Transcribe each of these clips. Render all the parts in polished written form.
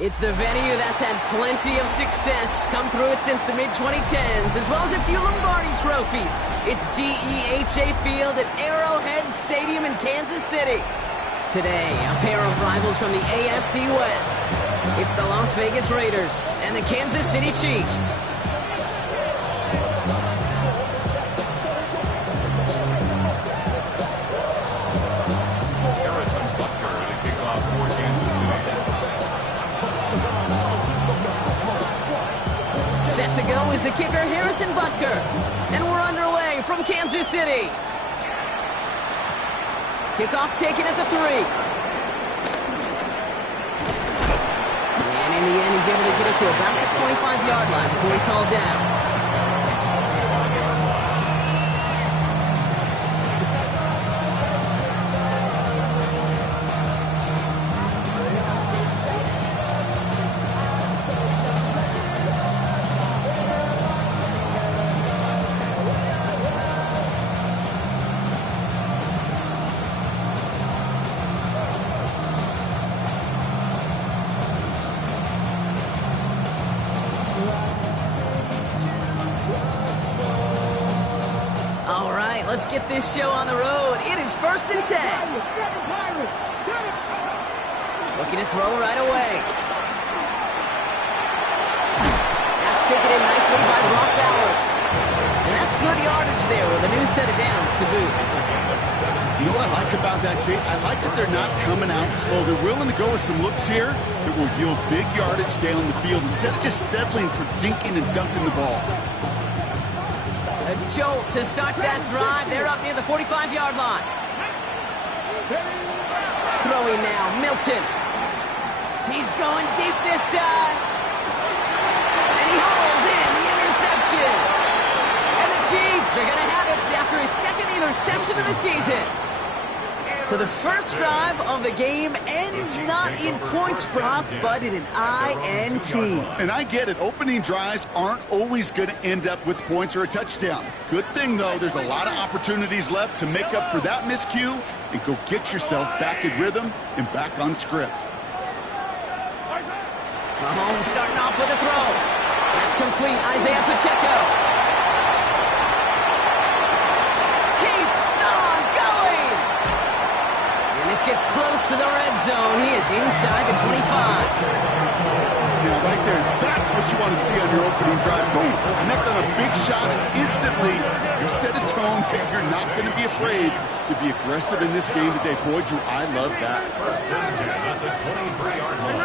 It's the venue that's had plenty of success, come through it since the mid-2010s, as well as a few Lombardi trophies. It's GEHA Field at Arrowhead Stadium in Kansas City. Today, a pair of rivals from the AFC West. It's the Las Vegas Raiders and the Kansas City Chiefs. Set to go is the kicker, Harrison Butker. And we're underway from Kansas City. Kickoff taken at the 3. And in the end, he's able to get it to about the 25-yard line before he's hauled down. Let's get this show on the road. It is 1st and 10. Looking to throw right away. That's taken in nicely by Brock Bowers. And that's good yardage there with a new set of downs to boot. You know what I like about that, Kate? I like that they're not coming out slow. They're willing to go with some looks here that will yield big yardage down the field instead of just settling for dinking and dunking the ball. A jolt to start that drive. They're up near the 45-yard line. Throwing now, Milton. He's going deep this time. And he hauls in the interception. And the Chiefs are going to have it after his second interception of the season. So the first drive of the game ends not in points, Brock, but in an INT. And I get it. Opening drives aren't always going to end up with points or a touchdown. Good thing, though, there's a lot of opportunities left to make up for that miscue and go get yourself back in rhythm and back on script. Mahomes starting off with a throw. That's complete. Isaiah Pacheco. This gets close to the red zone. He is inside the 25. Yeah, right there. That's what you want to see on your opening drive. Boom! Connect on a big shot, and instantly you set a tone that you're not going to be afraid to be aggressive in this game today. Boy, Drew, I love that. First and 10 at the 23-yard line.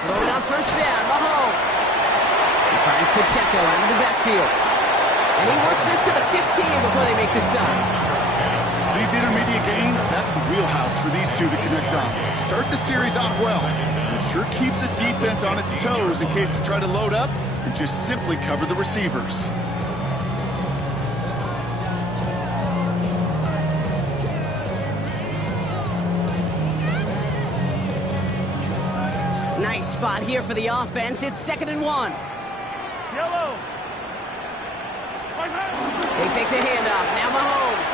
Throwing on first down, Mahomes. He finds Pacheco out of the backfield. And he works this to the 15 before they make the stop. These intermediate gains, that's the wheelhouse for these two to connect on. Start the series off well. It sure keeps the defense on its toes in case they try to load up and just simply cover the receivers. Nice spot here for the offense. It's 2nd and 1. Yellow. They fake the handoff. Now Mahomes.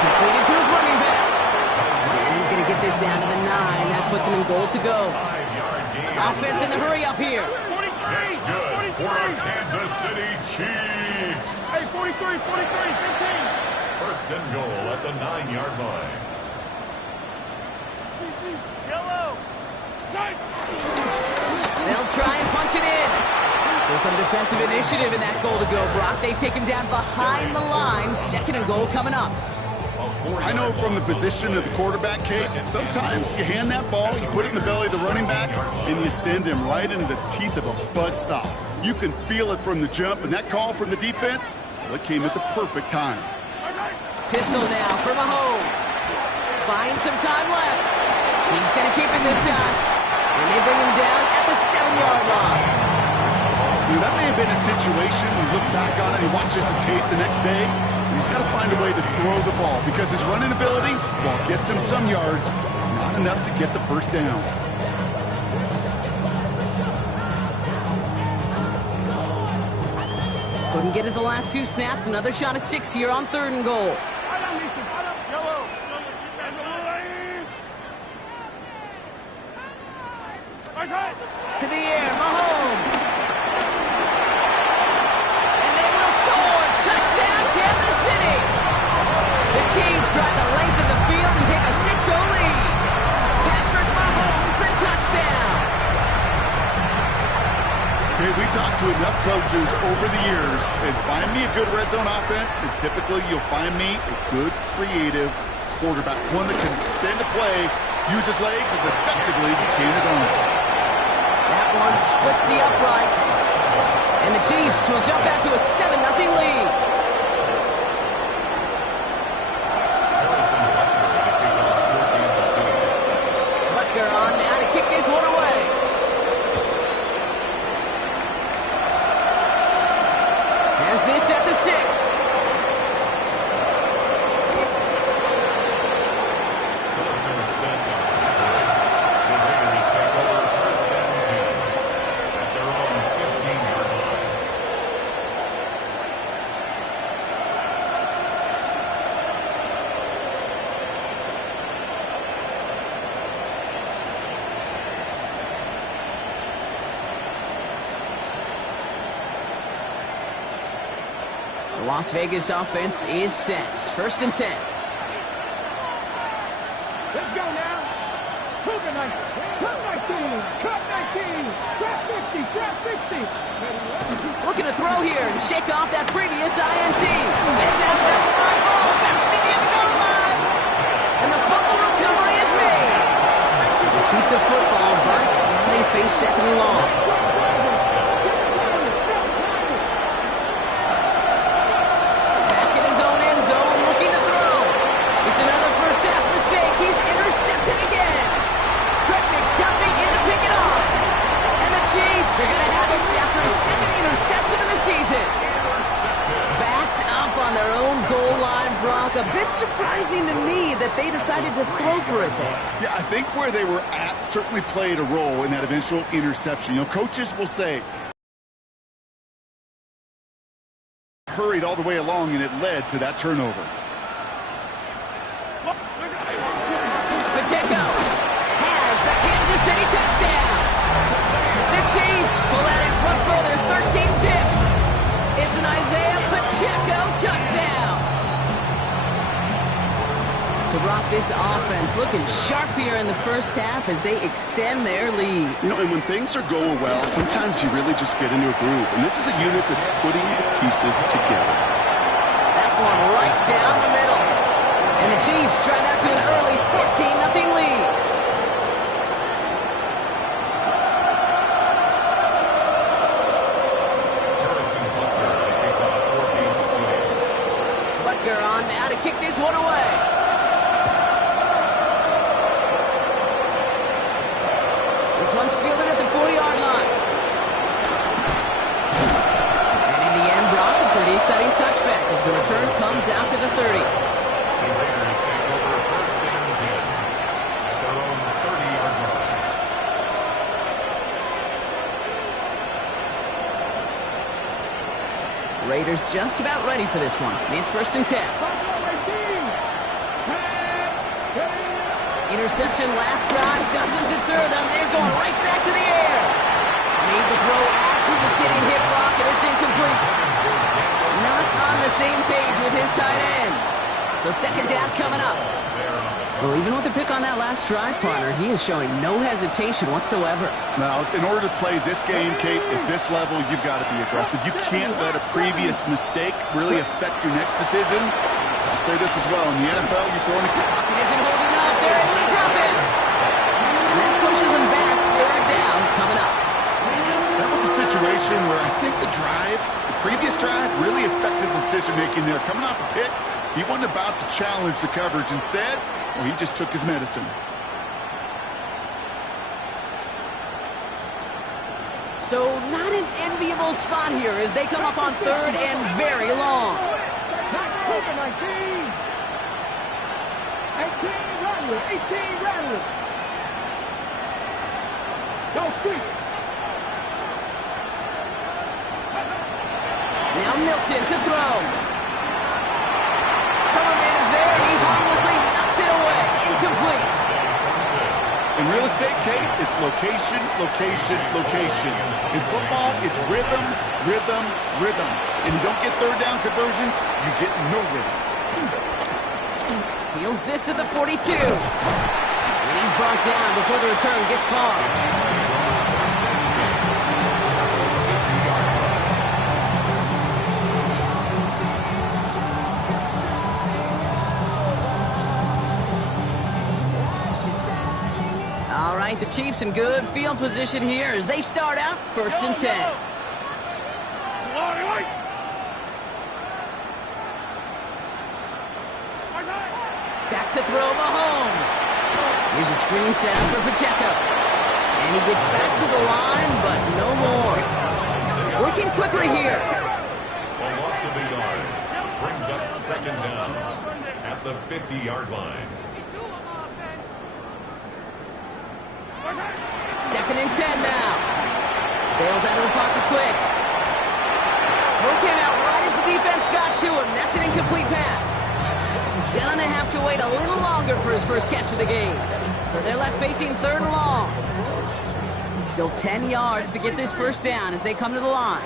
Completed to his running back. And he's going to get this down to the 9. That puts him in goal to go. Offense in the hurry up here. That's good for the Kansas City Chiefs. Hey, 43, 15. First and goal at the 9-yard line. Yellow. They'll try and punch it in. So some defensive initiative in that goal to go, Brock. They take him down behind the line. 2nd and goal coming up. I know from the position of the quarterback, Kate, sometimes you hand that ball, you put it in the belly of the running back, and you send him right into the teeth of a buzzsaw. You can feel it from the jump, and that call from the defense, well, it came at the perfect time. Pistol now for Mahomes. Finds some time left. He's going to keep it this time. And they bring him down at the 7-yard line. That may have been a situation, you look back on it, he watches the tape the next day, and he's got to find a way to throw the ball because his running ability, while it gets him some yards, is not enough to get the first down. Couldn't get it the last 2 snaps. Another shot at 6 here on 3rd and goal. Yellow. To the air, Mahomes. And they will score. Touchdown, Kansas City. The Chiefs drive the length of the field and take a 6-0 lead. Patrick Mahomes, the touchdown. Okay, we talked to enough coaches over the years, and find me a good red zone offense, and typically you'll find me a good, creative quarterback, one that can extend the play, use his legs as effectively as he can his own. That one splits the uprights. And the Chiefs will jump out to a 7-0 lead. Butker on now to kick this one away. Has this at the 6. The Las Vegas offense is set. 1st and 10. Let's go now. Cut 19. Cut 19. Trap 50. Trap 50. Looking to throw here and shake off that previous INT. It's out, that's a line ball, bouncing near the goal line. And the fumble recovery is made. They keep the football, but now they face 2nd and long. Back in his own end zone, looking to throw. It's another first half mistake. He's intercepted again. Trent McDuffie in to pick it off. And the Chiefs are going to have it after a 2nd interception of the season. Backed up on their own goal line, Brock. A bit surprising to me that they decided to throw for it there. Yeah, I think where they were at certainly played a role in that eventual interception. You know, coaches will say, hurried all the way along, and it led to that turnover. Pacheco has the Kansas City touchdown. The Chiefs pull out in front for their 13th tip. It's an Isaiah Pacheco touchdown. So, Brock, this offense looking sharp here in the first half as they extend their lead. You know, and when things are going well, sometimes you really just get into a groove. And this is a unit that's putting the pieces together. That one right down the middle. And the Chiefs drive out to an early 14-0 lead. Butker on now to kick this one away. This one's fielded at the 40-yard line. And in the end, Brock, a pretty exciting touchback as the return comes out to the 30. The Raiders take over 1st and 10 at their own 30-yard line. Raiders just about ready for this one. It's 1st and 10. Interception last drive doesn't deter them. They're going right back to the air. Made the throw as he was getting hit, Brock, and it's incomplete. Not on the same page with his tight end. So 2nd down coming up. Well, even with the pick on that last drive, partner, he is showing no hesitation whatsoever. Now, in order to play this game, Kate, at this level, you've got to be aggressive. You can't let a previous mistake really affect your next decision. I'll say this as well. In the NFL, you throw in a It isn't holding up. They're able to drop it. And that pushes them back. 3rd down coming up. That was a situation where I think the previous drive, really affected the decision-making there. Coming off a pick, he wasn't about to challenge the coverage. Instead, well, he just took his medicine. So not an enviable spot here as they come up on 3rd and very long. 19. 18 Rattler. Don't squeak. Now Milton to throw. Cover man is there, and he harmlessly knocks it away. Incomplete. In real estate, Kate, it's location, location, location. In football, it's rhythm, rhythm, rhythm. And you don't get third down conversions, you get no rhythm. Feels this at the 42. And he's brought down before the return gets far. All right, the Chiefs in good field position here as they start out 1st and 10. Back to throw Mahomes. Here's a screen set up for Pacheco. And he gets back to the line, but no more. Working quickly here. A loss of a yard brings up 2nd down at the 50-yard line. 2nd and 10 now. Bails out of the pocket quick. Throw came out right as the defense got to him. That's an incomplete pass. Gonna have to wait a little longer for his first catch of the game. So they're left facing 3rd and long. Still 10 yards to get this first down as they come to the line.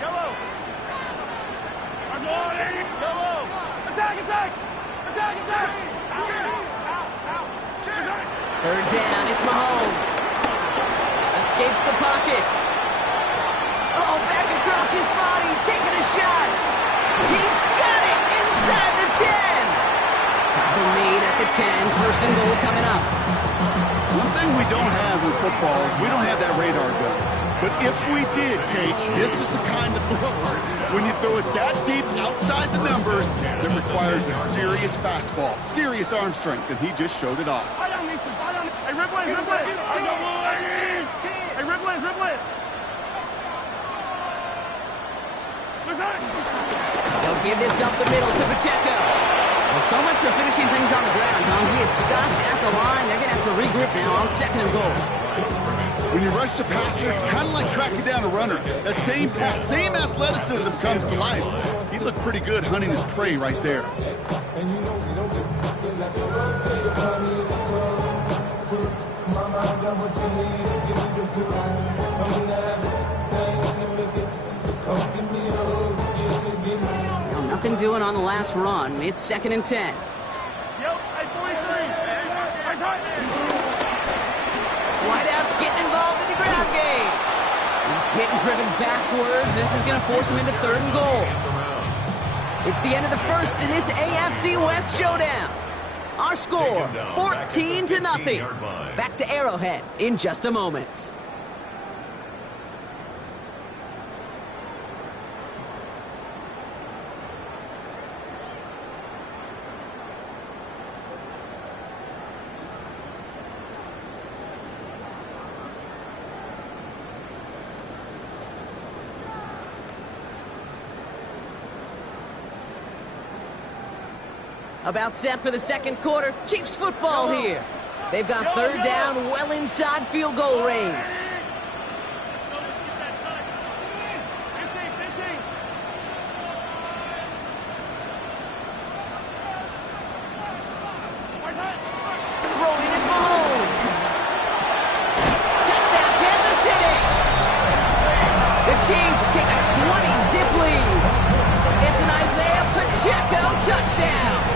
Yellow. Yellow. Attack, attack. Attack, attack. 3rd down, it's Mahomes. Escapes the pocket. Oh, back across his body, taking a shot. He's got it inside the 10. Tackle made at the 10. 1st and goal coming up. One thing we don't have in football is we don't have that radar gun. But if we did, Kate, this is the kind of throw when you throw it that deep outside the numbers that requires a serious fastball, serious arm strength, and he just showed it off. Hey, Ripley, Ripley. Hey, Ripley, Ripley. They'll give this up the middle to Pacheco. Well, so much for finishing things on the ground, huh? He is stopped at the line. They're going to have to regroup now on 2nd and goal. When you rush the passer, it's kind of like tracking down a runner. That same pass, same athleticism comes to life. He looked pretty good hunting his prey right there. Well, nothing doing on the last run. It's 2nd and 10. Whiteout's getting involved in the ground game. He's hit and driven backwards. This is going to force him into 3rd and goal. It's the end of the first in this AFC West showdown. Our score, 14-0. Back to Arrowhead in just a moment. About set for the 2nd quarter. Chiefs football here. They've got 3rd down well inside field goal range. Throwing is Mahomes. Touchdown, Kansas City. The Chiefs take a 20-zip lead. It's an Isaiah Pacheco touchdown.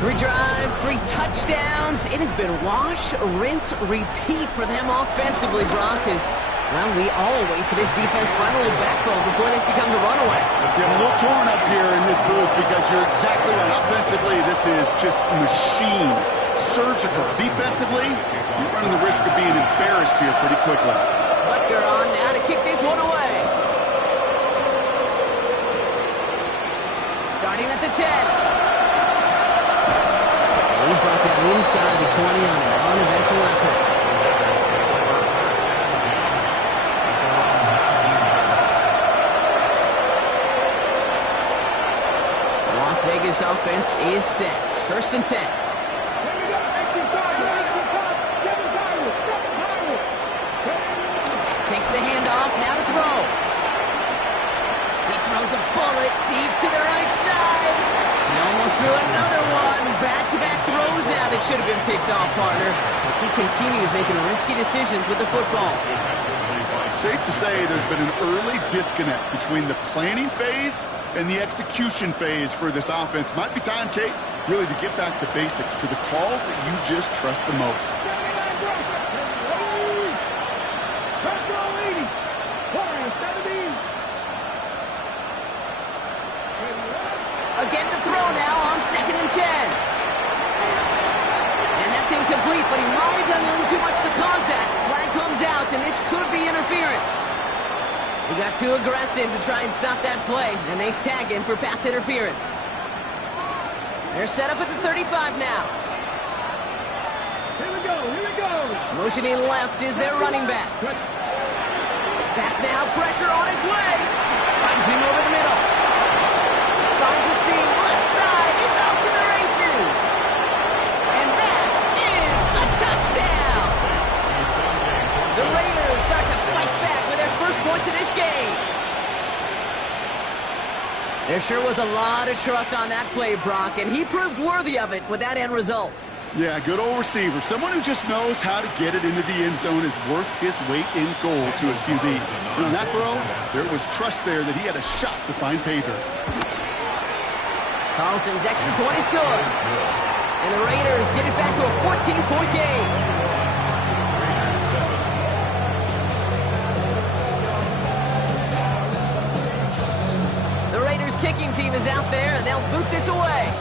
3 drives, 3 touchdowns. It has been wash, rinse, repeat for them offensively, Brock, as, well, we all wait for this defense to find a little backbone before this becomes a runaway. You're a little torn up here in this booth because you're exactly right. Offensively, this is just machine, surgical. Defensively, you're running the risk of being embarrassed here pretty quickly. Butker on now to kick this one away. Starting at the 10. He's brought down inside the 20 on an uneventful effort. The Las Vegas offense is set. 1st and 10. Takes the handoff, now to throw. it deep to the right side. He almost threw another one. Back-to-back throws now that should have been picked off, partner, as he continues making risky decisions with the football. Safe to say there's been an early disconnect between the planning phase and the execution phase for this offense. Might be time, Kate, really to get back to basics, to the calls that you just trust the most. Again to throw now on 2nd and 10. And that's incomplete, but he might have done a little too much to cause that. Flag comes out, and this could be interference. He got too aggressive to try and stop that play, and they tag him for pass interference. They're set up at the 35 now. Here we go, here we go. Motioning left is their running back. Back now, pressure on its way. Finds him over the middle. Finds a seam, left side, he's off to the races. And that is a touchdown. The Raiders start to fight back with their first points of this game. There sure was a lot of trust on that play, Brock, and he proved worthy of it with that end result. Yeah, good old receiver. Someone who just knows how to get it into the end zone is worth his weight in gold to a QB. And on that throw, there was trust there that he had a shot to find pay dirt. Carlson's extra point is good. And the Raiders get it back to a 14-point game. The Raiders kicking team is out there, and they'll boot this away.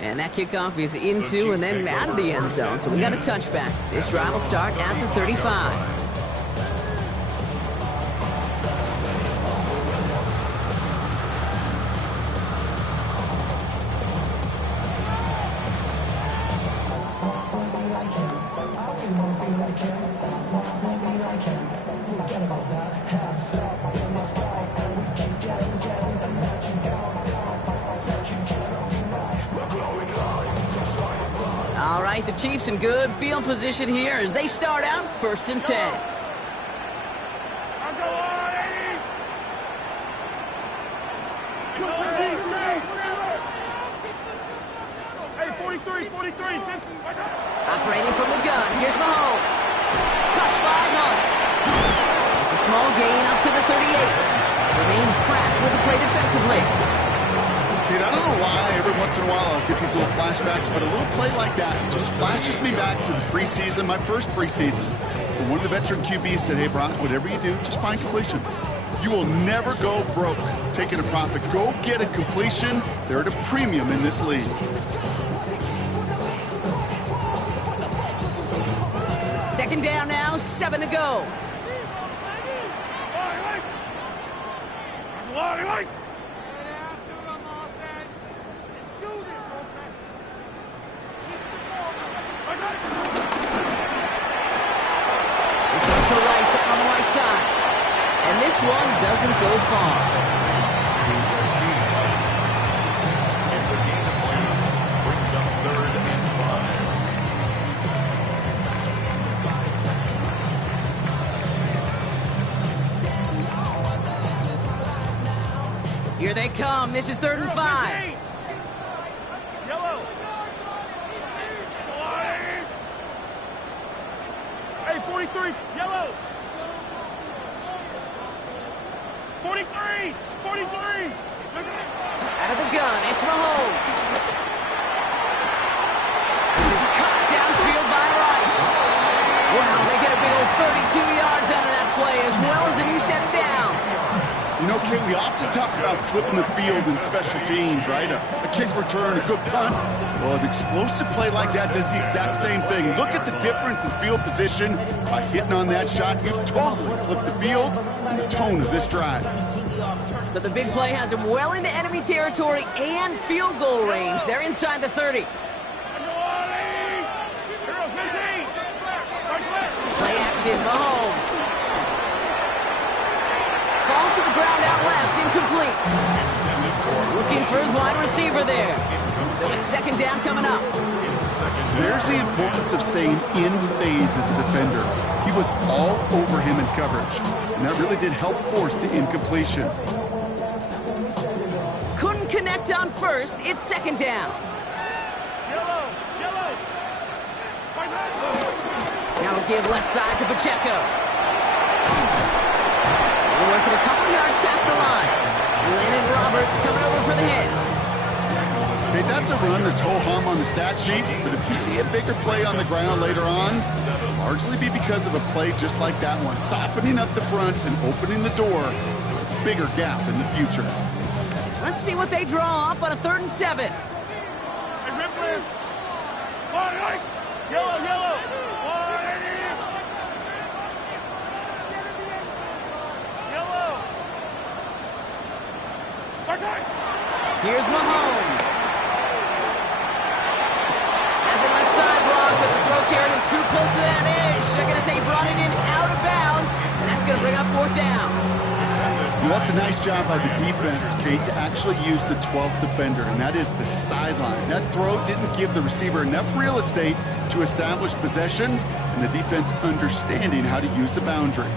And that kickoff is into and then out of the end zone, so we got a touchback. This drive will start at the 35. All right, the Chiefs in good field position here as they start out 1st and 10. Hey, 43, 43, 50. Operating from the gun, here's Mahomes. Cut by Hunt. It's a small gain up to the 38. Remain Pratt with the play defensively. Kid, I don't know why every once in a while I'll get these little flashbacks, but a little play like that just flashes me back to the preseason, my first preseason. When one of the veteran QBs said, hey, Brock, whatever you do, just find completions. You will never go broke taking a profit. Go get a completion. They're at a premium in this league. Second down now, 7 to go. This one's to Rice out on the right side. And this one doesn't go far. It's a gain of 2. Brings up 3rd and 5. Here they come. This is 3rd and 5. Yellow. Hey, 43, yellow. 43, 43. Out of the gun, it's Mahomes. This is cut downfield by Rice. Wow, they get a big old 32 yards out of that play, as well as a new set of downs. You know, Kate, we often talk about flipping the field in special teams, right? A kick return, a good punt. Well, an explosive play like that does the exact same thing. Look at the difference in field position. By hitting on that shot, you've totally flipped the field and the tone of this drive. So the big play has him well into enemy territory and field goal range. They're inside the 30. Play action, Mahomes. Falls to the ground out left, incomplete. Looking for his wide receiver there. So it's second down coming up. There's the importance of staying in phase as a defender. He was all over him in coverage, and that really did help force the incompletion. Couldn't connect on first. It's second down. Now we'll give left side to Pacheco. We're working a couple yards past the line. Landon Roberts coming over for the hit. Okay, that's a run that's ho-hum on the stat sheet, but if you see a bigger play on the ground later on, it'll largely be because of a play just like that one, softening up the front and opening the door for a bigger gap in the future. Let's see what they draw up on a 3rd and 7. Here's Mahomes. Has a left side block, but the throw carried him too close to that edge. They're going to say he brought it in out of bounds, and that's going to bring up 4th down. Well, that's a nice job by the defense, Kate, to actually use the 12th defender, and that is the sideline. That throw didn't give the receiver enough real estate to establish possession, and the defense understanding how to use the boundary.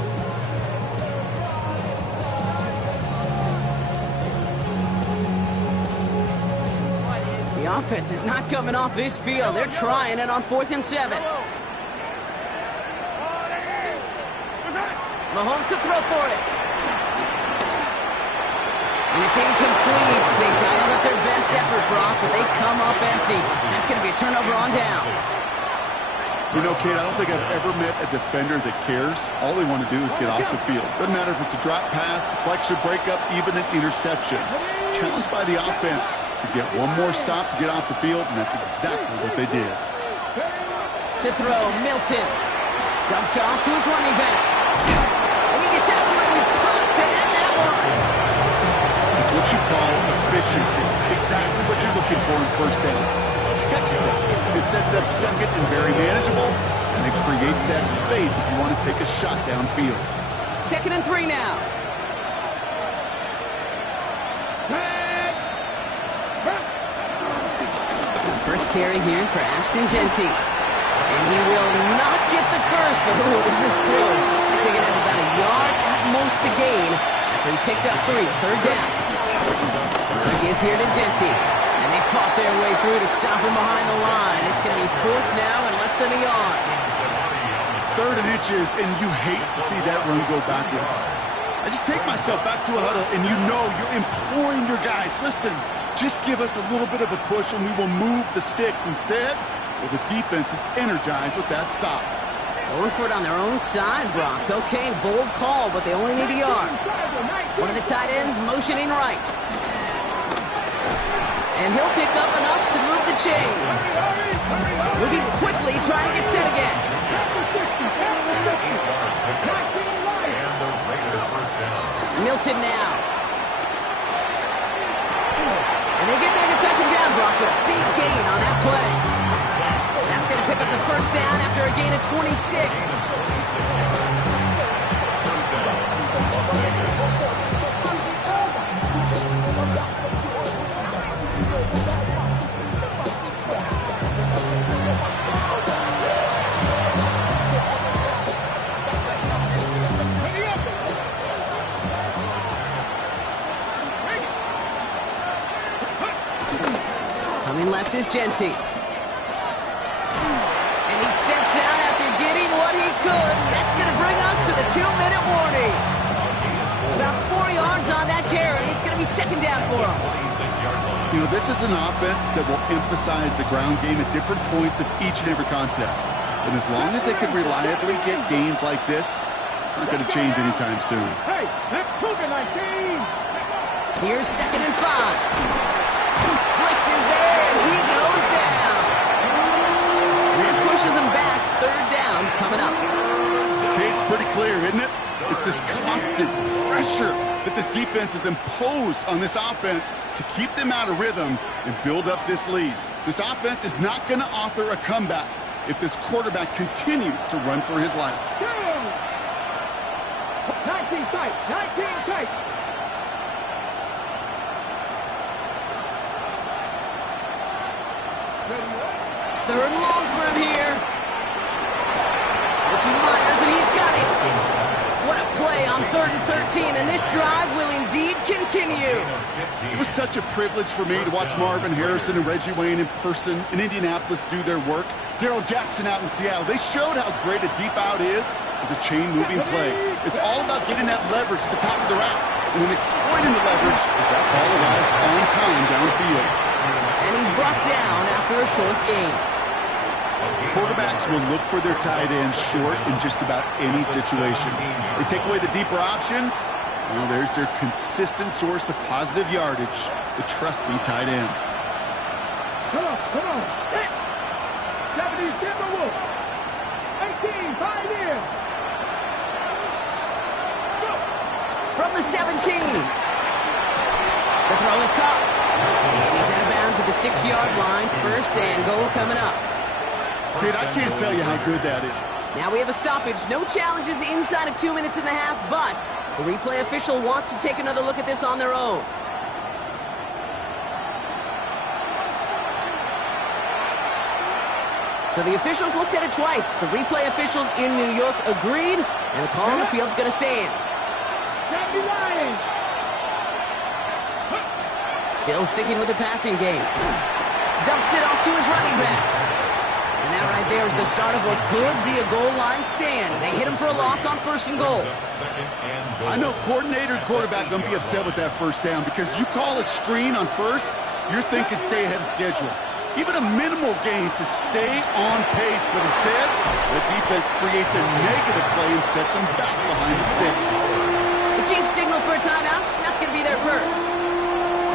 The offense is not coming off this field. They're trying it on 4th and 7. Mahomes to throw for it. And it's incomplete. They dialed up their best effort, Brock, but they come up empty. That's going to be a turnover on downs. You know, Kate, I don't think I've ever met a defender that cares. All they want to do is get off the field. Doesn't matter if it's a drop pass, deflection, breakup, even an interception. Challenged by the offense to get one more stop to get off the field, and that's exactly what they did. To throw, Milton. Dumped off to his running back. And he gets absolutely pumped to end that one. It's what you call efficiency. Exactly what you're looking for in 1st down. Textbook. It sets up 2nd and very manageable, and it creates that space if you want to take a shot downfield. 2nd and 3 now. First carry here for Ashton Jeanty. And he will not get the first, but this is close. Looks like they're going to have about a yard at most to gain after he picked up 3. 3rd down. Another give here to Jeanty. And they fought their way through to stop him behind the line. It's going to be 4th now and less than a yard. 3rd and inches, and you hate to see that run go backwards. I just take myself back to a huddle, and you know you're imploring your guys, listen, just give us a little bit of a push, and we will move the sticks. Instead, well, the defense is energized with that stop. Going for it on their own side, Brock. Okay, bold call, but they only need a yard. One of the tight ends motioning right. And he'll pick up enough to move the chains. Moving quickly, trying to get set again. Milton now. And they get there to touch him down, Brock, with a big gain on that play. That's going to pick up the 1st down after a gain of 26. Coming left is Jeanty. And he steps out after getting what he could. That's going to bring us to the 2-minute warning. About 4 yards on that carry. It's going to be 2nd down for him. You know, this is an offense that will emphasize the ground game at different points of each and every contest. And as long as they can reliably get gains like this, it's not going to change anytime soon. Hey, that's Cougar 19. Here's 2nd and 5. Blitz is there, and he goes down. And that pushes him back. 3rd down coming up. Okay, it's pretty clear, isn't it? It's this constant pressure that this defense has imposed on this offense to keep them out of rhythm and build up this lead. This offense is not going to author a comeback if this quarterback continues to run for his life. 19 tight, 19 tight. Third and long for him here. Ricky Myers, and he's got it. What a play on 3rd and 13, and this drive will indeed continue. It was such a privilege for me to watch Marvin Harrison and Reggie Wayne in person in Indianapolis do their work. Darrell Jackson out in Seattle, they showed how great a deep out is as a chain-moving play. It's all about getting that leverage at the top of the route, and then exploiting the leverage as that ball arrives on time downfield. And he's brought down after a short gain. Quarterbacks will look for their tight ends short in just about any situation. They take away the deeper options. Well, there's their consistent source of positive yardage, the trusty tight end. Come on. 70 Timberwolves. 18, 5 in. Go. From the 17. The throw is caught. And he's out of bounds at the 6-yard line. 1st and goal coming up. Kid, I can't tell you how good that is. Now we have a stoppage. No challenges inside of 2 minutes and a half, but the replay official wants to take another look at this on their own. So the officials looked at it twice. The replay officials in New York agreed, and the call on the field's going to stand. Still sticking with the passing game. Dumps it off to his running back. And that right there is the start of what could be a goal line stand. They hit him for a loss on 1st and goal. I know coordinator and quarterback going to be upset with that 1st down because you call a screen on 1st, you're thinking stay ahead of schedule. Even a minimal gain to stay on pace, but instead, the defense creates a negative play and sets them back behind the sticks. The Chiefs signal for a timeout. That's going to be their first.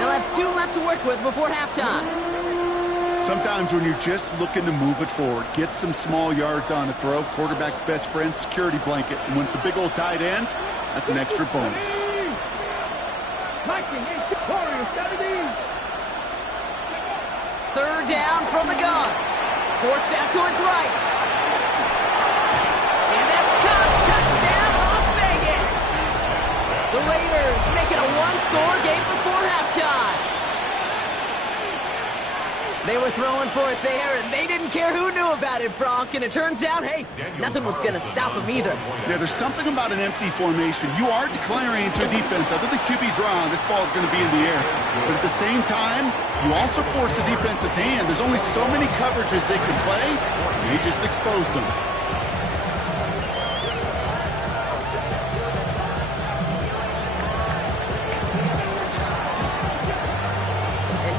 They'll have 2 left to work with before halftime. Sometimes when you're just looking to move it forward, get some small yards on the throw, quarterback's best friend, security blanket. And when it's a big old tight end, that's an extra bonus. Third down from the gun. Forced out to his right. And that's caught. Touchdown, Las Vegas. The Raiders make it a 1-score game before halftime. They were throwing for it there, and they didn't care who knew about it, Bronk. And it turns out, hey, nothing was going to stop them either. Yeah, there's something about an empty formation. You are declaring to a defense, other than QB draw, this ball is going to be in the air. But at the same time, you also force the defense's hand. There's only so many coverages they can play, and they just exposed them.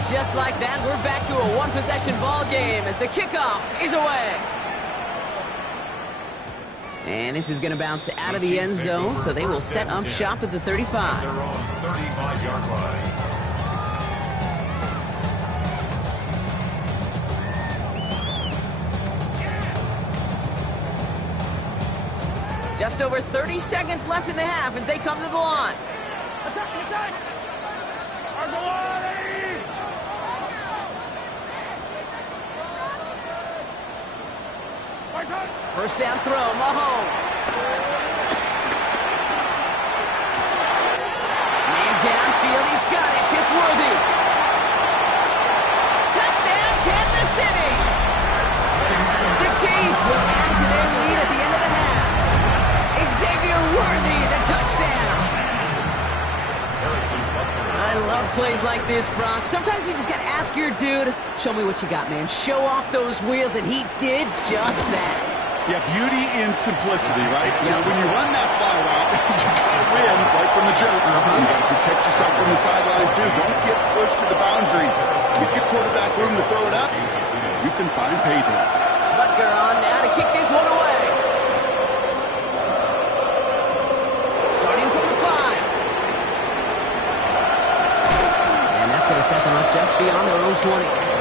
Just like that, we're back to a 1-possession ball game as the kickoff is away. And this is going to bounce out of the end zone, so they will set up shop at the 35. They're on 35-yard line. Just over 30 seconds left in the half as they come to the line. Attack! First down throw, Mahomes. Man downfield, he's got it. It's Worthy. Touchdown, Kansas City. The Chiefs will add to their lead at the end of the half. Xavier Worthy, the touchdown. I love plays like this, Bronx. Sometimes you just got to ask your dude, show me what you got, man. Show off those wheels, and he did just that. Yeah, beauty in simplicity, right? You know, when you run that fly route, you got to win right from the jump. You got to protect yourself from the sideline, too. Don't get pushed to the boundary. Give your quarterback room to throw it up. You can find payday. Butker on now to kick this one away. Starting from the 5. And that's going to set them up just beyond their own 20.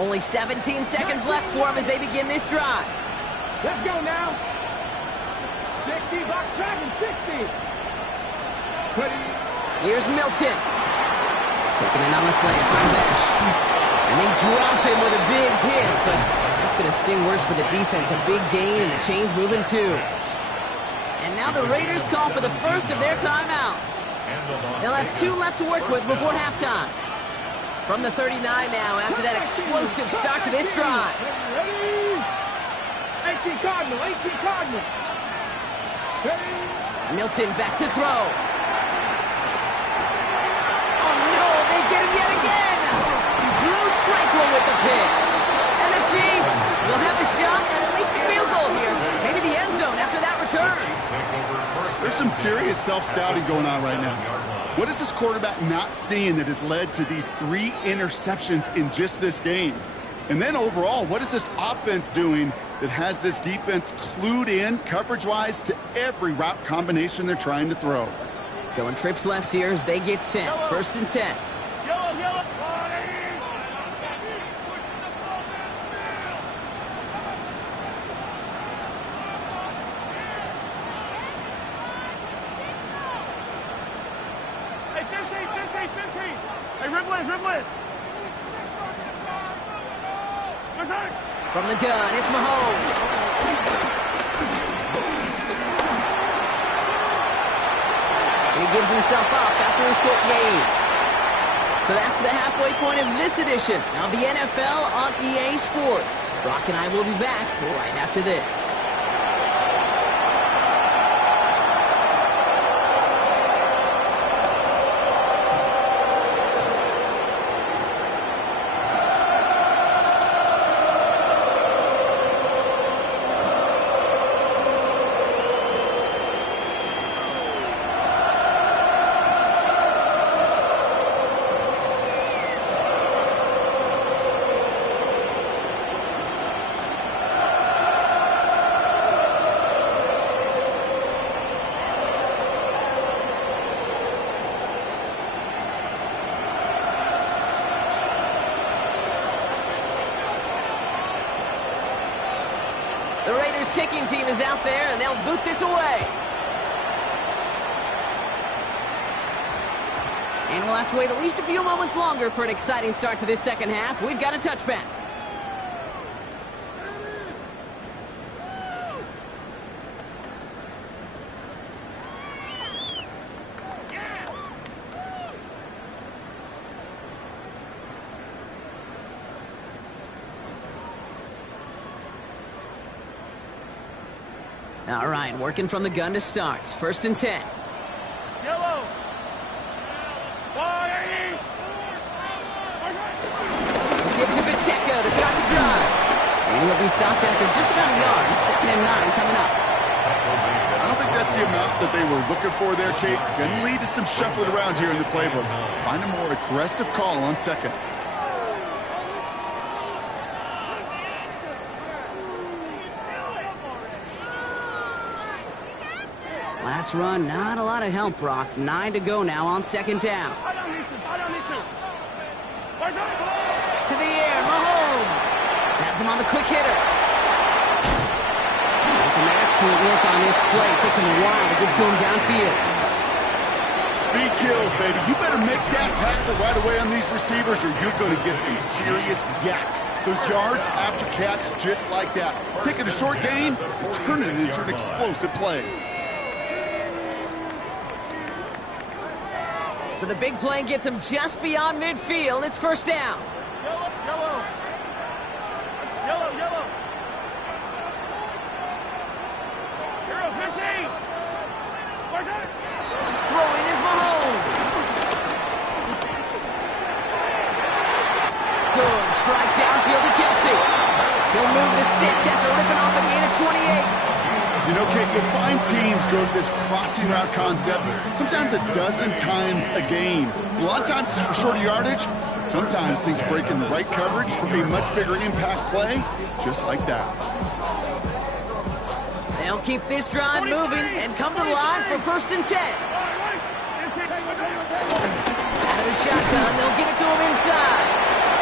Only 17 seconds left for them as they begin this drive. Let's go now. 60, box dragon, 60. 20. Here's Milton. Taking it on the slant by Mesh. And they drop him with a big hit, but that's going to sting worse for the defense. A big gain, and the chain's moving too. And now the Raiders call for the first of their timeouts. They'll have 2 left to work with before halftime. From the 39 now, after that explosive start to this drive. 18 Cardinal, 18 Cardinal. Milton back to throw. Oh no, they get him yet again. Drew Tranquill with the pick. And the Chiefs will have a shot at least a field goal here. Maybe the end zone after that return. There's some serious self-scouting going on right now. What is this quarterback not seeing that has led to these 3 interceptions in just this game? And then overall, what is this offense doing that has this defense clued in coverage-wise to every route combination they're trying to throw? Going trips left here as they get sent. First and 10. Yellow. Hey, 15. Hey, Riblet. From the gun, it's Mahomes. And he gives himself up after a short gain. So that's the halfway point of this edition of the NFL on EA Sports. Brock and I will be back right after this. The Raiders kicking team is out there, and they'll boot this away. And we'll have to wait at least a few moments longer for an exciting start to this second half. We've got a touchback. All right, working from the gun to start. First and 10. Yellow. Gives it Pacheco to start the drive. And he'll be stopped after just about a yard. Second and 9 coming up. I don't think that's the amount that they were looking for there, Kate. Going to lead to some shuffling around here in the playbook. Find a more aggressive call on second. Last run, not a lot of help, Brock. 9 to go now on second down. To the air, Mahomes. Has him on the quick hitter. That's an excellent work on this play. Takes him a while to get to him downfield. Speed kills, baby. You better make that tackle right away on these receivers or you're going to get some serious yak. Those yards after catch just like that. Taking a short gain, turn it into an explosive play. So the big play gets him just beyond midfield. It's first down. Yellow. Hero 15. Throwing is Mahomes. Good strike downfield to Kelsey. He'll move the sticks after ripping off a gain of 28. You know, Kate, you'll find teams go to this crossing route concept sometimes a dozen times a game. A lot of times it's for shorter yardage. Sometimes things break in the right coverage for a much bigger impact play, just like that. They'll keep this drive moving and come to the line for first and 10. Out of the shotgun, they'll give it to him inside.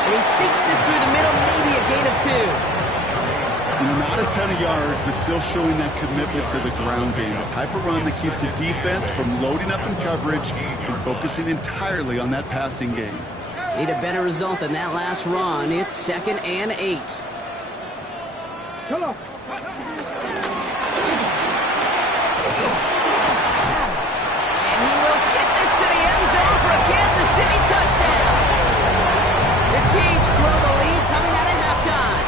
And he sneaks this through the middle, maybe a gain of 2. Not a ton of yards, but still showing that commitment to the ground game. The type of run that keeps the defense from loading up in coverage and focusing entirely on that passing game. Need a better result than that last run. It's 2nd and 8. Come on. And he will get this to the end zone for a Kansas City touchdown. The Chiefs grow the lead coming out of halftime.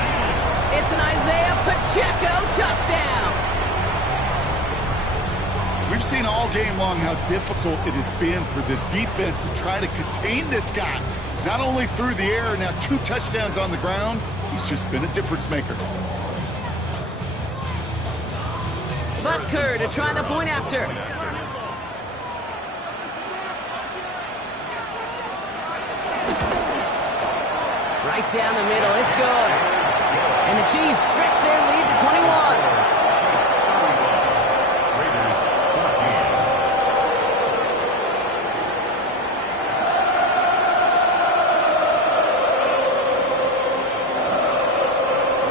It's an Isaiah Pacheco touchdown. We've seen all game long how difficult it has been for this defense to try to contain this guy. Not only through the air, now 2 touchdowns on the ground. He's just been a difference maker. Butker to try the point after. Right down the middle, it's good. And the Chiefs stretch their lead to 21. Raiders 14.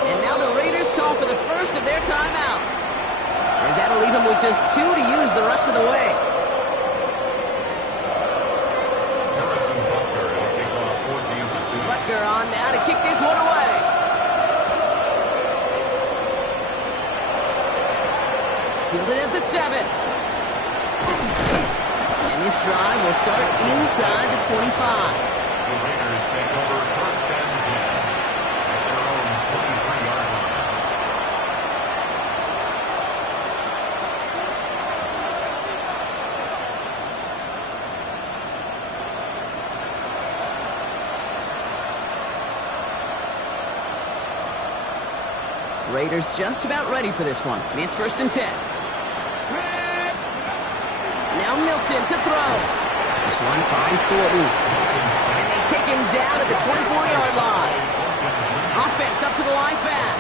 And now the Raiders call for the first of their timeouts, as that'll leave them with just 2 to use the rest of the way. Harrison Butker to kick off 14-2. Butker on now to kick this one away. Fielded at the 7. And this drive will start inside the 25. The Raiders take over 1st and 10 at their own 23-yard line. Raiders just about ready for this one. It's 1st and 10. Now Milton to throw. This one finds Thornton. And they take him down at the 24-yard line. Offense up to the line fast.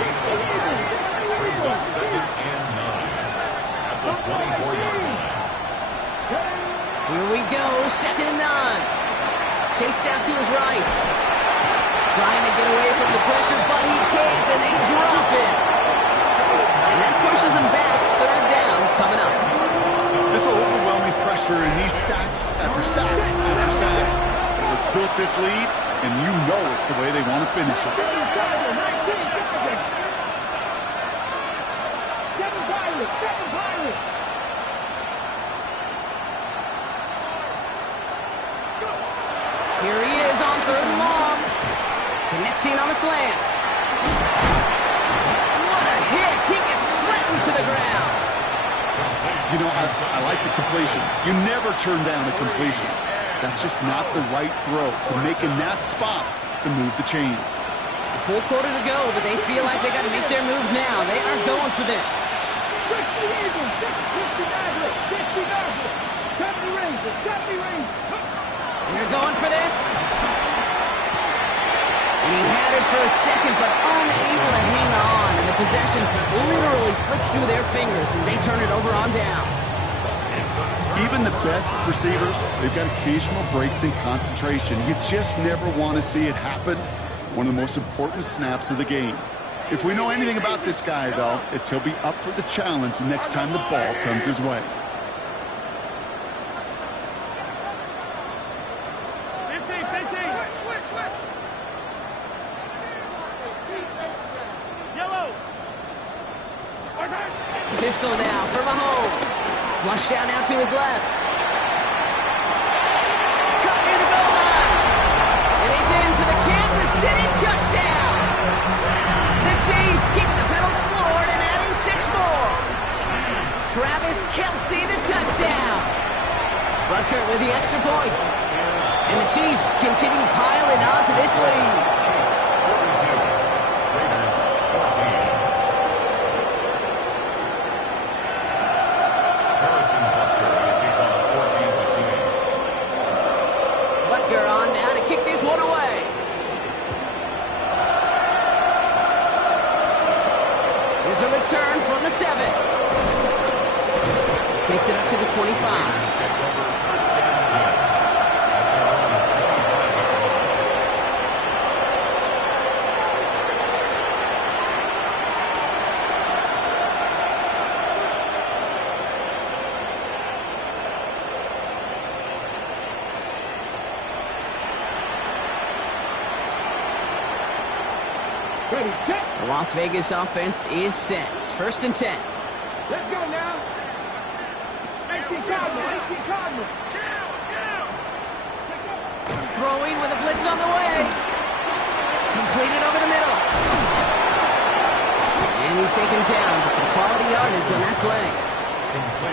Brings up 2nd and 9 at the 24-yard line. Here we go, 2nd and 9. Chased out to his right. Trying to get away from the pressure, but he can't, and they drop it. And that pushes him back. 3rd down coming up. This overwhelming pressure and these sacks after sacks after sacks. It's built this lead, and you know it's the way they want to finish it. Here he is on 3rd and long. Connecting on the slant. What a hit! He gets flattened to the ground. I like the completion. You never turn down a completion. That's just not the right throw to make in that spot to move the chains. A full quarter to go, but they feel like they got to make their move now. They are going for this. They're going for this. And he had it for a second, but unable to hang on. And the possession literally slipped through their fingers as they turn it over on downs. Even the best receivers, they've got occasional breaks in concentration. You just never want to see it happen. One of the most important snaps of the game. If we know anything about this guy, though, it's he'll be up for the challenge the next time the ball comes his way. Pistol now for Mahomes. Flushed out now to his left. Cut near the goal line. And he's in for the Kansas City touchdown. The Chiefs keeping the pedal forward and adding 6 more. Travis Kelce the touchdown. Butker with the extra point. And the Chiefs continue piling onto this lead. A return from the 7. This makes it up to the 25. Ready, set. The Las Vegas offense is set. 1st and 10. Let's go now. 18 Cardinal, 18 Cardinal. Throwing with a blitz on the way. Completed over the middle. And he's taken down, but some quality yardage on that play.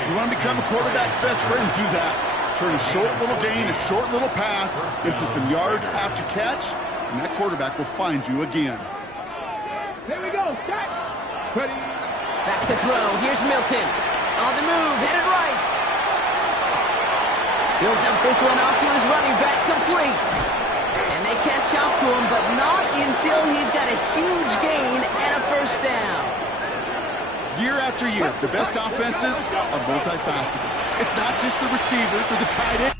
You want to become a quarterback's best friend, do that. Turn a short little gain, a short little pass into some yards after catch, and that quarterback will find you again. Here we go, set. Ready. Back to throw. Here's Milton. On the move, headed right. He'll dump this one off to his running back, complete. And they catch up to him, but not until he's got a huge gain and a 1st down. Year after year, the best offenses are multifaceted. It's not just the receivers or the tight end.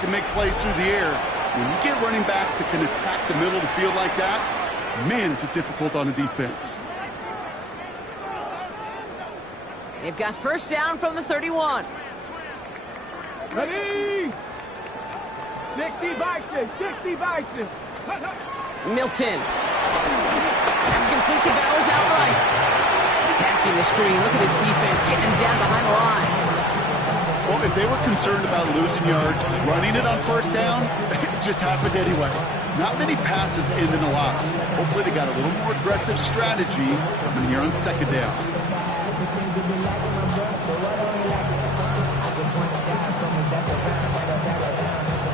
can make plays through the air. When you get running backs that can attack the middle of the field like that, man, is it difficult on a defense. They've got first down from the 31. Ready? 60 Bison, 60 Bison. Milton. That's complete to Bowers outright. Attacking the screen. Look at this defense getting him down behind the line. Well, if they were concerned about losing yards, running it on first down, it just happened anyway. Not many passes end in a loss. Hopefully they got a little more aggressive strategy coming here on second down.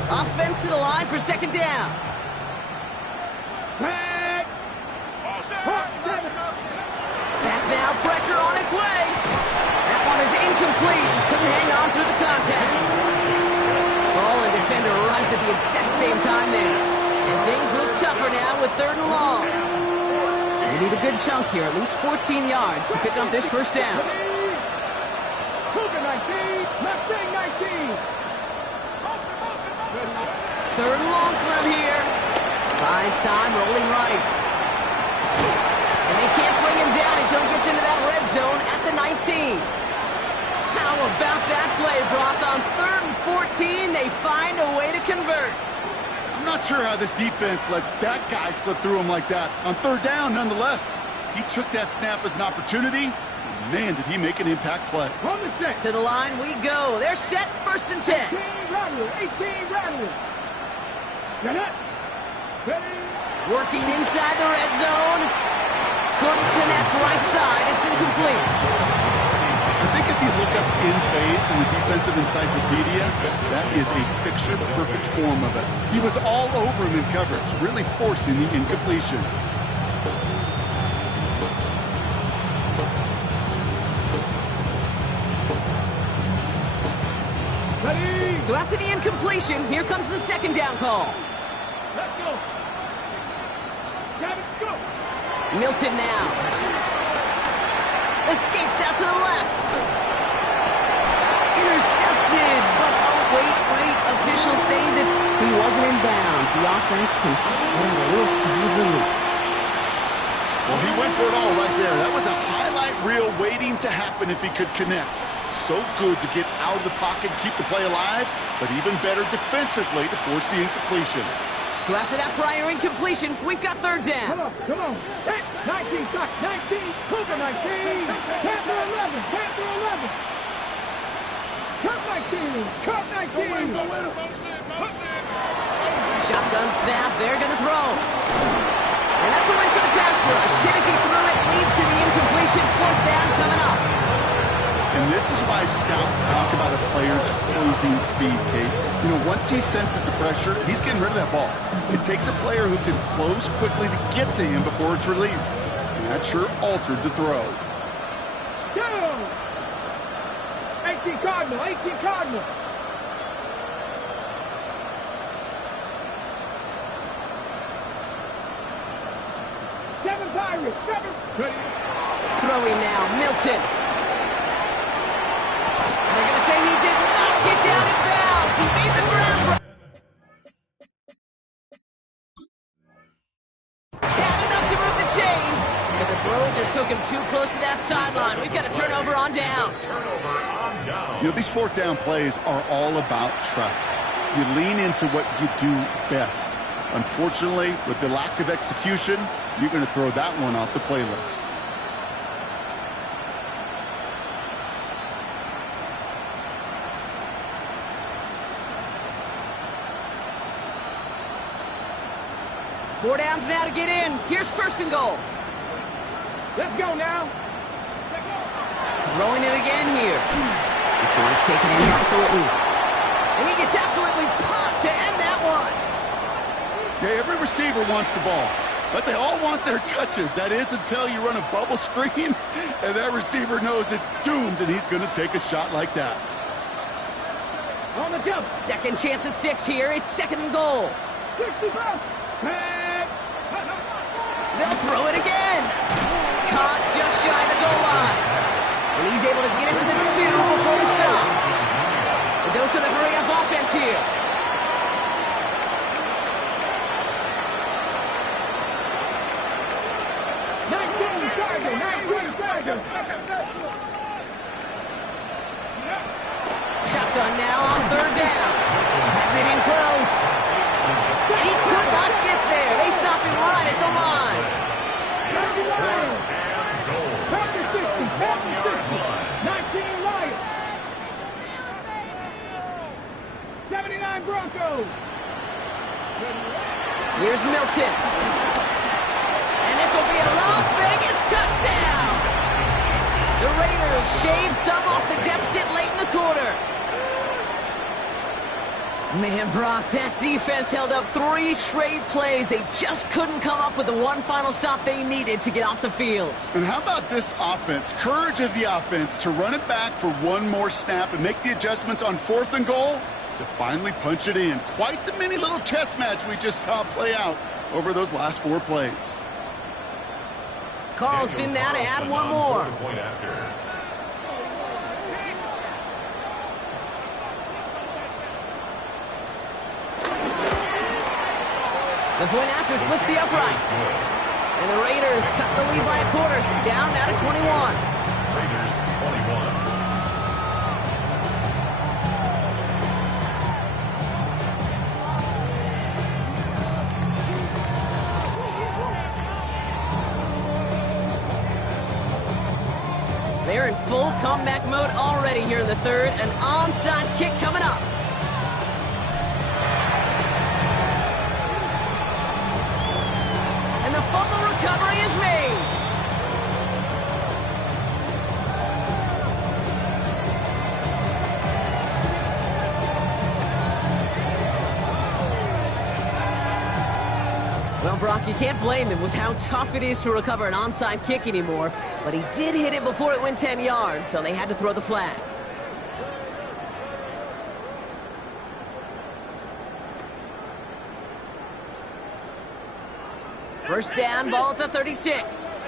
Offense to the line for second down. Back now, pressure on its way. That one is incomplete. Couldn't hang on through the contact. Ball and defender right at the exact same time there. And things look tougher now with 3rd and long. They need a good chunk here, at least 14 yards to pick up this first down. Cougar 19, Mustang 19. 3rd and long for him here. Buys time, rolling right. And they can't bring him down until he gets into that red zone at the 19. How about that play, Brock? On 3rd and 14, they find a way to convert. I'm not sure how this defense let that guy slip through him like that. On 3rd down, nonetheless, he took that snap as an opportunity. Man, did he make an impact play. On the set. To the line we go. They're set, 1st and 10. 18 Rattler, 18 Rattler. Get it. Ready. Working inside the red zone. Couldn't connect right side. It's incomplete. I think if you look up in phase in the defensive encyclopedia, that is a picture-perfect form of it. He was all over him in coverage, really forcing the incompletion. Ready. So after the incompletion, here comes the 2nd down call. Let's go. Travis, go. Milton now. Escapes out to the left. Intercepted, but oh, wait. Officials say that he wasn't in bounds. The offense can let out a little sigh of relief. Well, he went for it all right there. That was a highlight reel waiting to happen if he could connect. So good to get out of the pocket, keep the play alive, but even better defensively to force the incompletion. So after that prior incompletion, we've got 3rd down. Come on. Hit. 19, shot. 19, Cougar 19. Panther 11, Panther 11. Cut 19, Cut 19. Shotgun snap, they're going to throw. And that's a win for the pass rush. Shazy threw it, leads to the incompletion. 4th down coming up. And this is why scouts talk about a player's closing speed, Kate. You know, once he senses the pressure, he's getting rid of that ball. It takes a player who can close quickly to get to him before it's released. And that sure altered the throw. Go! 18 Cardinal, 18 Cardinal. Seven Pirates, 7. Ready. Throwing now, Milton. They're going to say he did not get down in bounds. He made the ground. Had enough to move the chains, but the throw just took him too close to that sideline. We've got a turnover on downs. You know, these 4th down plays are all about trust. You lean into what you do best. Unfortunately, with the lack of execution, you're going to throw that one off the playlist. Four downs now to get in. Here's 1st and goal. Let's go now. Throwing it again here. This one's taken in by Thornton. And he gets absolutely popped to end that one. Yeah, every receiver wants the ball, but they all want their touches. That is until you run a bubble screen, and that receiver knows it's doomed, and he's going to take a shot like that. On the jump. Second chance at 6 here. It's 2nd and goal. 65. They'll throw it again. Caught just shy of the goal line. And he's able to get it to the 2 before the stop. A dose of the hurry-up offense here. Shotgun now on third down. Has it in close. And he could not get there. They stop him right at the line. 19 Lions. 79 Broncos. Here's Milton. And this will be a Las Vegas touchdown. The Raiders shave some off the deficit late in the quarter. Man, Brock, that defense held up 3 straight plays. They just couldn't come up with the one final stop they needed to get off the field. And how about this offense? Courage of the offense to run it back for one more snap and make the adjustments on 4th and goal to finally punch it in. Quite the mini little chess match we just saw play out over those last 4 plays. Carlson now to add one more. The point after splits the uprights. And the Raiders cut the lead by a quarter. Down now to 21. Raiders 21. They're in full comeback mode already here in the third. An onside kick coming up. And the fumble recovery is made. Well, Brock, you can't blame him with how tough it is to recover an onside kick anymore. But he did hit it before it went 10 yards, so they had to throw the flag. First down, ball at the 36. Yellow.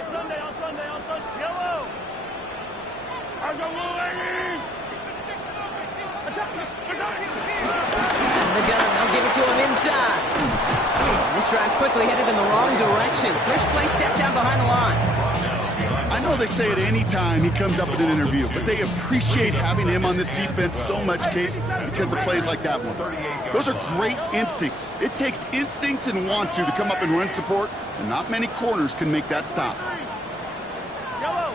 The gun, they'll give it to him inside. This drive's quickly headed in the wrong direction. First play set down behind the line. I know they say it any time he comes up in an interview, but they appreciate having him on this defense so much, Kate, because of plays like that one. Those are great instincts. It takes instincts and want to come up and run support, and not many corners can make that stop. Yellow.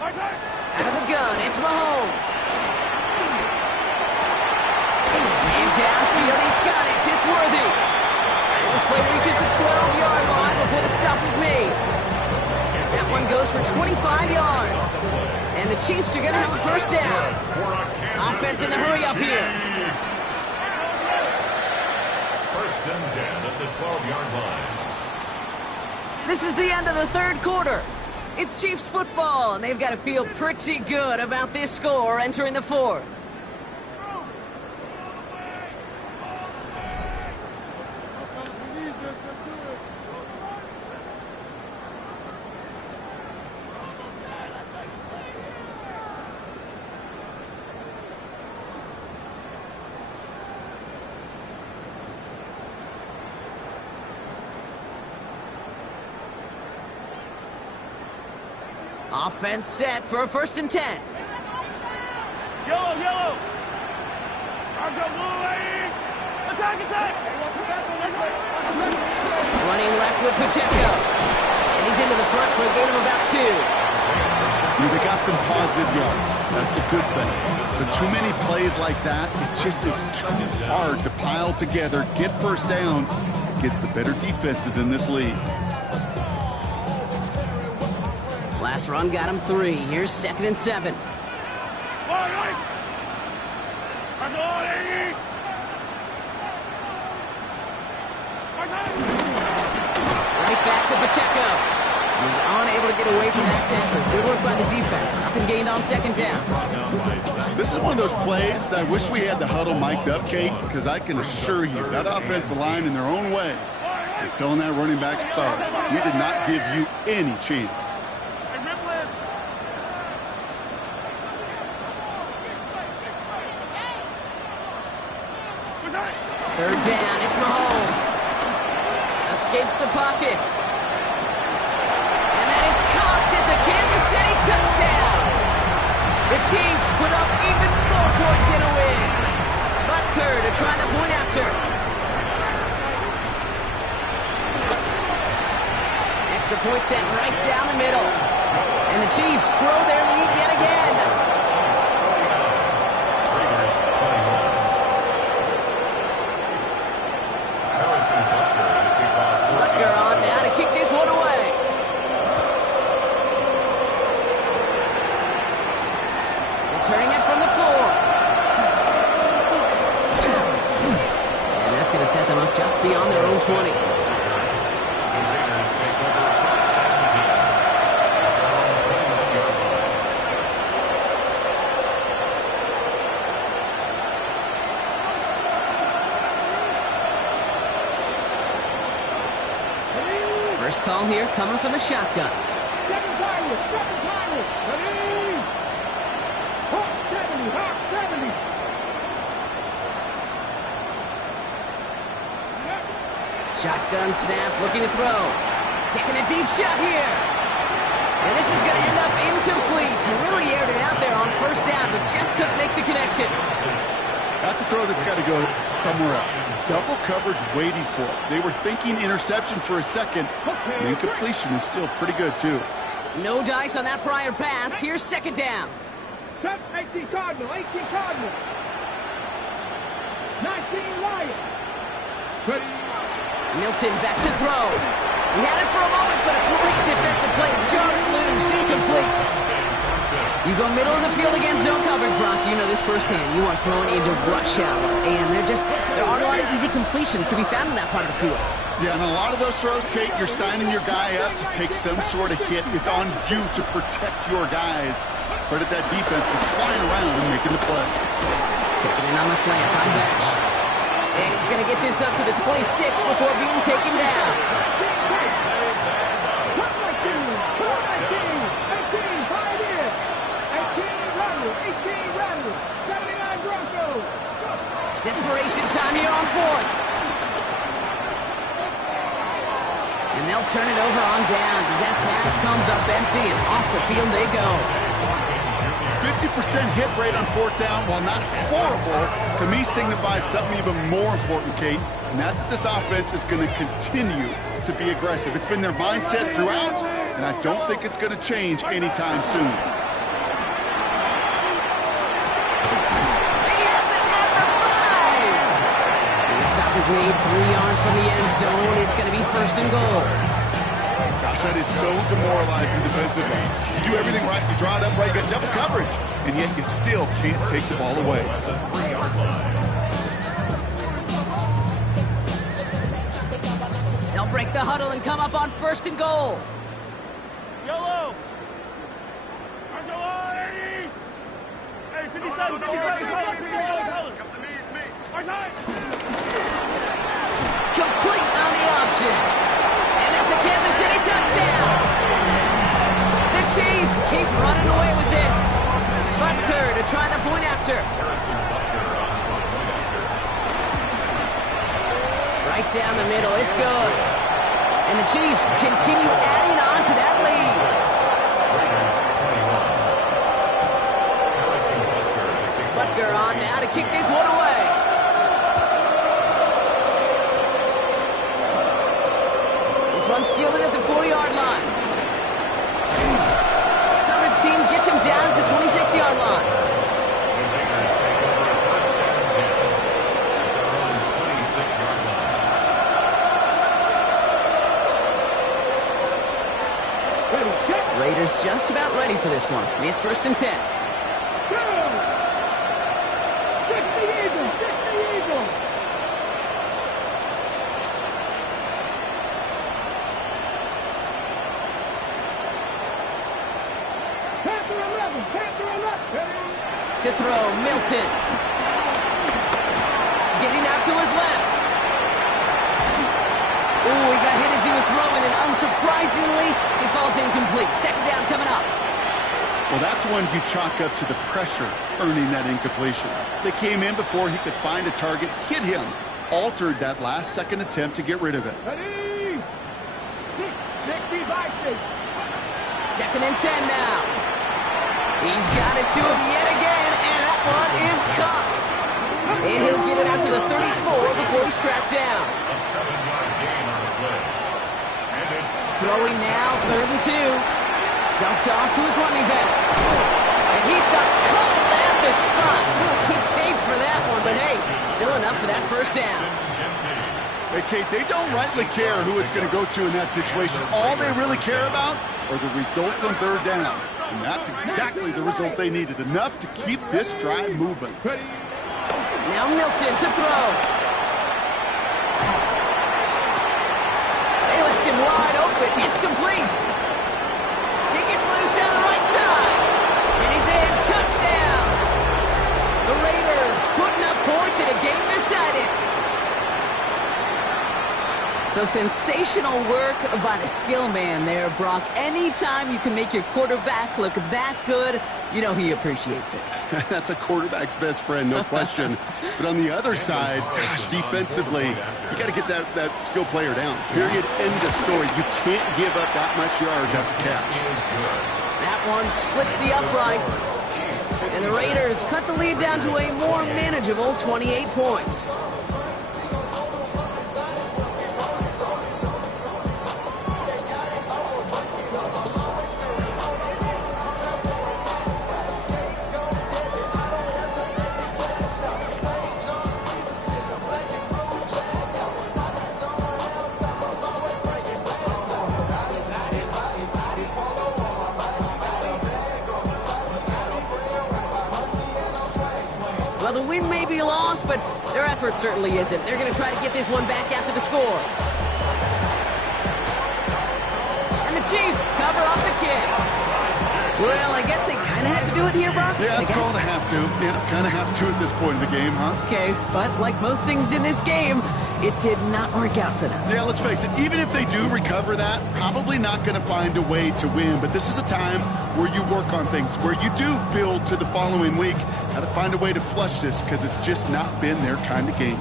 Out of the gun, it's Mahomes. And downfield, he's got it. It's Worthy. And this play reaches the 12-yard line before the stop is made. That one goes for 25 yards. And the Chiefs are going to have a first down. Offense in the hurry up here. First and 10 at the 12-yard line. This is the end of the third quarter. It's Chiefs football, and they've got to feel pretty good about this score entering the fourth. Offense set for a first and 10. Yellow, yellow. Attack, attack. Running left with Pacheco. And he's into the front for a gain of about 2. They got some positive yards. That's a good thing. But too many plays like that, it just is too hard to pile together, get first downs, gets the better defenses in this league. Last run got him 3. Here's second and 7. Right back to Pacheco. He was unable to get away from that tackle. Good work by the defense. Nothing gained on second down. This is one of those plays that I wish we had the huddle mic'd up, Kate, because I can assure you that offensive line in their own way is telling that running back, sorry, we did not give you any chance. Third down, it's Mahomes. Escapes the pocket. The Chiefs put up even more points in a win. Butker to try the point after. Extra point sent right down the middle. And the Chiefs grow their lead yet again. Butker on now to kick this one away. Returning it from the floor. And that's going to set them up just beyond their own 20. First call here coming from the shotgun. Second timer, second timer. Ready? Hawk 70, Hawk 70. Shotgun snap, looking to throw. Taking a deep shot here. And this is going to end up incomplete. He really aired it out there on first down, but just couldn't make the connection. That's a throw that's got to go somewhere else. Double coverage waiting for it. They were thinking interception for a second. The incompletion is still pretty good, too. No dice on that prior pass. Here's second down. Set 18 Cardinal, 18 Cardinal. 19 Lions. Ready? Milton back to throw. He had it for a moment, but a great defensive play. Jarred loose, incomplete. You go middle of the field against zone coverage, Brock. You know this firsthand. You are throwing into rush hour, and there aren't a lot of easy completions to be found in that part of the field. Yeah, and a lot of those throws, Kate, you're signing your guy up to take some sort of hit. It's on you to protect your guys. Credit that defense for flying around and making the play. Checking in on the slant on Bash. And he's going to get this up to the 26 before being taken down. 79 Broncos. Desperation time here on fourth. And they'll turn it over on downs as that pass comes up empty and off the field they go. 50% hit rate on fourth down, while not horrible, to me signifies something even more important, Kate, and that's that this offense is going to continue to be aggressive. It's been their mindset throughout, and I don't think it's going to change anytime soon. He has it at the 5! And the stop is made 3 yards from the end zone. It's going to be first and goal. Gosh, that is so demoralizing defensively. You do everything right, you draw it up right, you got double coverage, and yet you still can't take the ball away. They'll break the huddle and come up on first and goal. Yellow. Marco 80. Hey, 57, 57, color. Complete on the option. And that's a Kansas City touchdown. The Chiefs keep running away with this. Butker to try the point after. Right down the middle, it's good. And the Chiefs continue adding on to that lead. Butker on now to kick this one away. This one's fielded at the 40-yard line. Coverage team gets him down at the 26-yard line. Raiders just about ready for this one. It's first and 10. 6 the Eagles, 6 the Eagles. Panther 11, Panther 11. To throw, Milton. Getting out to his left. Ooh, he got hit as he was throwing, and unsurprisingly, he falls incomplete. Second down coming up. Well, that's when you chalk up to the pressure earning that incompletion. They came in before he could find a target, hit him, altered that last-second attempt to get rid of it. Ready? 6, 65, 6. Second and 10 now. He's got it to him yet again, and that one is caught. And he'll get it out to the 34 before he's tracked down. A 7-yard gain on the play. And it's Throwing now, 3rd and 2. Dumped off to his running back. And he stopped cold at the spot. We'll keep paid for that one, but hey, still enough for that first down. Hey, Kate, they don't rightly care who it's going to go to in that situation. All they really care about are the results on 3rd down. And that's exactly the result they needed. Enough to keep this drive moving. Now Milton to throw. They left him wide open. It's complete. He gets loose down the right side. And he's in. Touchdown. The Raiders putting up points in a game decided. So sensational work by the skill man there, Brock. Anytime you can make your quarterback look that good, you know he appreciates it. That's a quarterback's best friend, no question. But on the other side, gosh, defensively, you got to get that skill player down. Period. End of story. You can't give up that much yards after catch. That one splits the uprights. And the Raiders cut the lead down to a more manageable 28 points. Well, the win may be lost, but their effort certainly isn't. They're going to try to get this one back after the score. And the Chiefs cover up the kick. Well, I guess they kind of had to do it here, Brock. Yeah, it's called a have to. Yeah, kind of have to at this point in the game, huh? Okay, but like most things in this game, it did not work out for them. Yeah, let's face it, even if they do recover that, probably not going to find a way to win. But this is a time where you work on things, where you do build to the following week. How to find a way to flush this, because it's just not been their kind of game.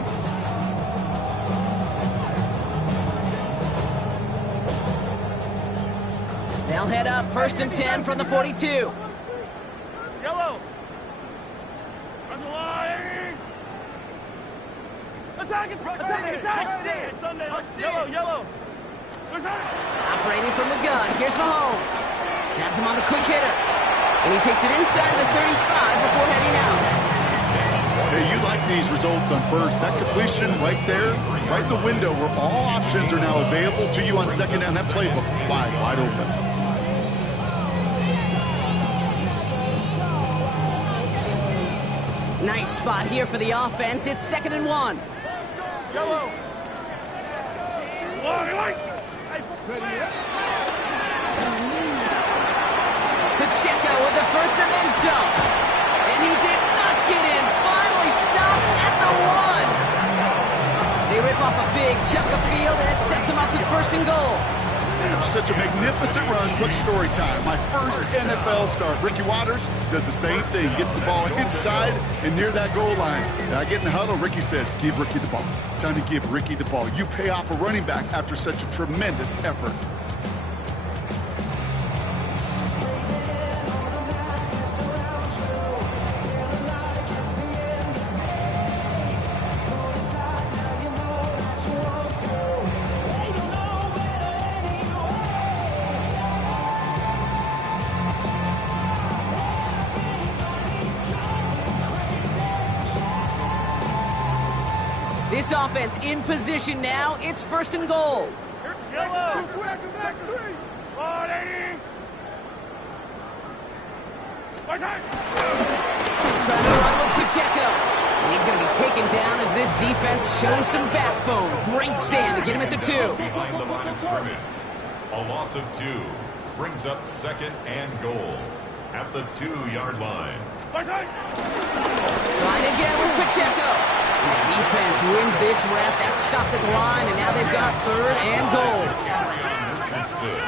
They'll head up 1st and 10 from the 42. Yellow. Run the line. Attack it. Attack. Sunday. Yellow. Operating from the gun, here's Mahomes. Has him on the quick hitter. And he takes it inside the 35 before heading out. Hey, you like these results on first. That completion right there, right in the window where all options are now available to you on 2nd down. That playbook wide open. Nice spot here for the offense. It's 2nd and 1. Yellow. Pacheco with the first and then some. And he did not get in. Finally stopped at the 1. They rip off a big chunk of field, and it sets them up with 1st and goal. Such a magnificent run. Quick story time. My first NFL start. Ricky Watters does the same thing. Gets the ball inside and near that goal line. Now I get in the huddle. Ricky says, give Ricky the ball. Time to give Ricky the ball. You pay off a running back after such a tremendous effort. This offense in position now. It's 1st and goal. Yellow. Trying to run with Pacheco. He's going to be taken down as this defense shows some backbone. Great stand to get him at the 2. Behind the line of scrimmage. A loss of 2 brings up 2nd and goal at the 2-yard line. Line again with Pacheco. And the defense wins this rep. That stopped at the line, and now they've got 3rd and goal. Carry on Richardson.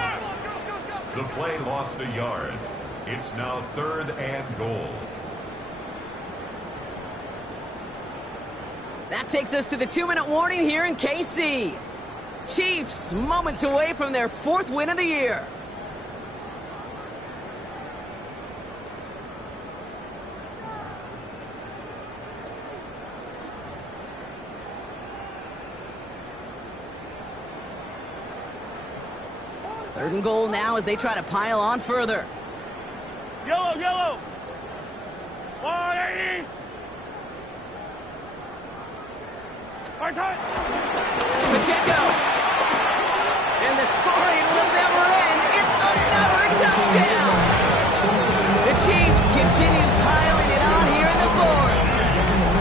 The play lost a yard. It's now 3rd and goal. That takes us to the 2-minute warning here in KC. Chiefs moments away from their 4th win of the year. Third and goal now as they try to pile on further. Yellow, yellow. 180. Pacheco. And the scoring will never end. It's another touchdown. The Chiefs continue piling it on here in the fourth.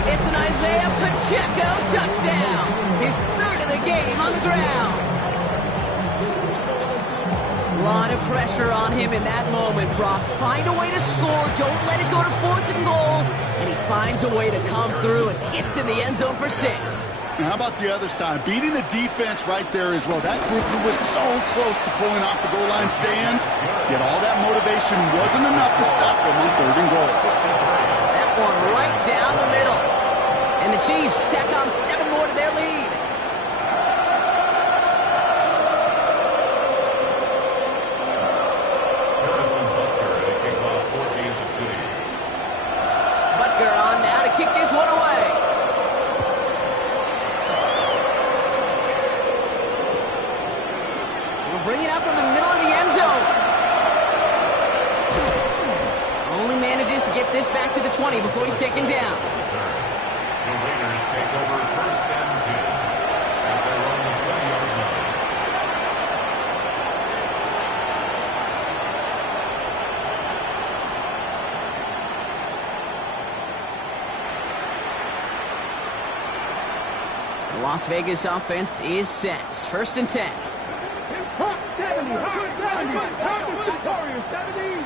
It's an Isaiah Pacheco touchdown. His third of the game on the ground. A lot of pressure on him in that moment, Brock. Find a way to score. Don't let it go to fourth and goal. And he finds a way to come through and gets in the end zone for 6. And how about the other side? Beating the defense right there as well. That group who was so close to pulling off the goal line stand, yet all that motivation wasn't enough to stop them on third and goal. That one right down the middle. And the Chiefs stack on 7 more to their lead. Harrison Butker to kick off for Kansas City. Butker on now to kick this one away. Bring it out from the middle of the end zone. Only manages to get this back to the 20 before he's taken down. The Raiders take over first and 10 at their own 20-yard line. The Las Vegas offense is set. First and 10. Hot 70, hot 70, hot Victoria 70.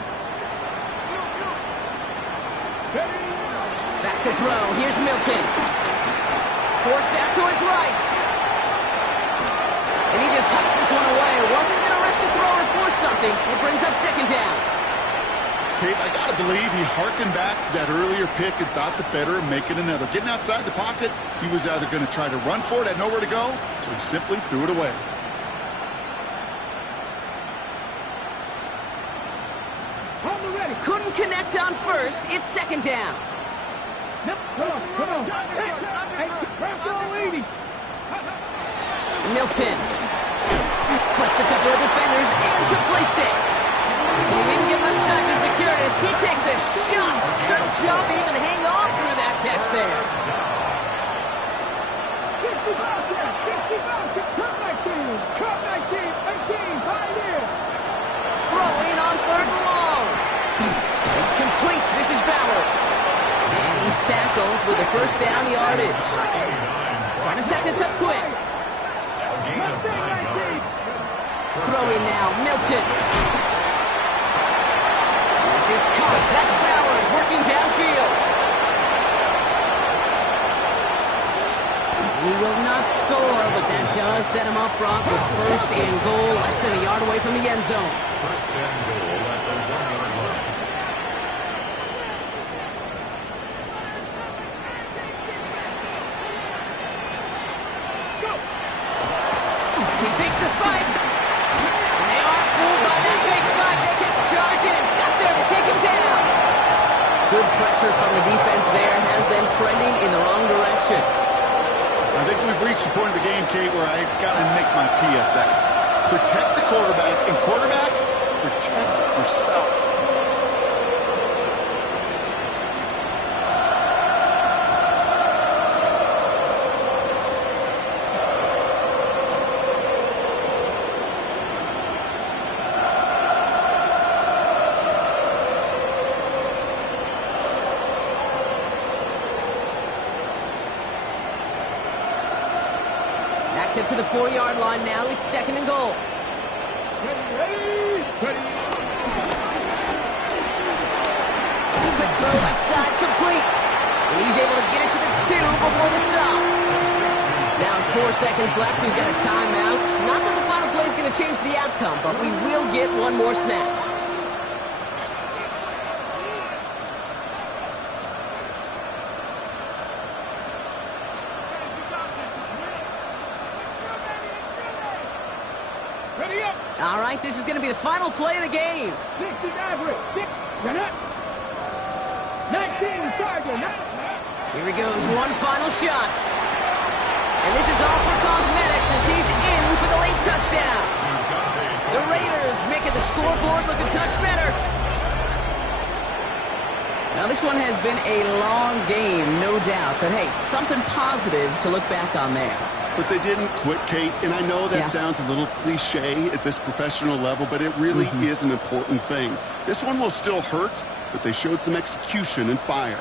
Back to throw. Here's Milton. Forced out to his right. And he just hucks this one away. Wasn't going to risk a throw or force something. It brings up second down. Kate, I got to believe he harkened back to that earlier pick and thought the better of making another. Getting outside the pocket, he was either going to try to run for it, had nowhere to go, so he simply threw it away. Couldn't connect on first. It's second down. Come on. Hey, grab the lady. Milton splits a couple of defenders and completes it. And he didn't get much time to secure it as he takes a shot. Good job to even hang on through that catch there. 18, Pioneer. Throwing on third and long. It's complete. This is Bowers. And he's tackled with a first down yardage. Trying to set this up quick. Gain of 9 yards. Throwing now, Milton. This is caught. That's Bowers working downfield. He will not score, but that does set him up, Brock, with first and goal, less than a yard away from the end zone. First and goal at the 1-yard line. He fakes the spike. And they aren't fooled by that fake spike. They kept charging and got there to take him down. Good pressure from the defense there has them trending in the wrong direction. I think we've reached the point of the game, Kate, where I got to make my PSA. Protect the quarterback, and quarterback, protect yourself. Backed up to the 4-yard line now. It's second and goal. Ready. Quick throw left side, complete. And he's able to get it to the 2 before the stop. Now 4 seconds left. We've got a timeout. Not that the final play is going to change the outcome, but we will get one more snap. Ready up. All right, this is going to be the final play of the game. 60 Maverick. 19 Sergeant. Here he goes, one final shot. And this is all for cosmetics as he's in for the late touchdown. The Raiders the scoreboard look a touch better. Now, this one has been a long game, no doubt. But, hey, something positive to look back on there. But they didn't quit, Kate, and I know that sounds a little cliche at this professional level, but it really is an important thing. This one will still hurt, but they showed some execution and fire.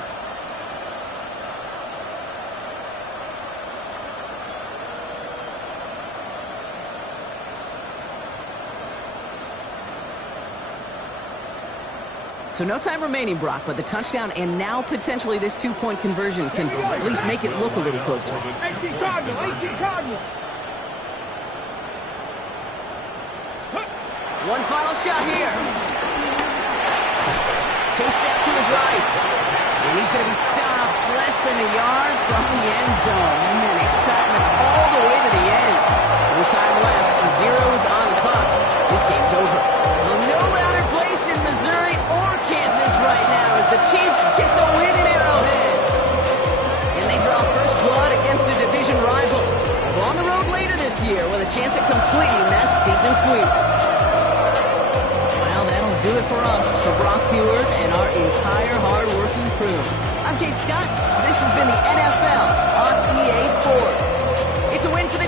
So no time remaining, Brock, but the touchdown and now potentially this two-point conversion can at least make it look a little closer. 18 Cardinal, 18 Cardinal. One final shot here. Chased out to his right. And he's going to be stopped less than a yard from the end zone. Man, excitement all the way to the end. No time left. Zeros on the clock. This game's over. Well, no louder place in Missouri or Kansas right now as the Chiefs get the win in Arrowhead. And they draw first blood against a division rival. We're on the road later this year with a chance at completing that season sweep. Well, that'll do it for us, for Brock Huard and our entire hard-working crew. I'm Kate Scott. This has been the NFL on EA Sports. It's a win for the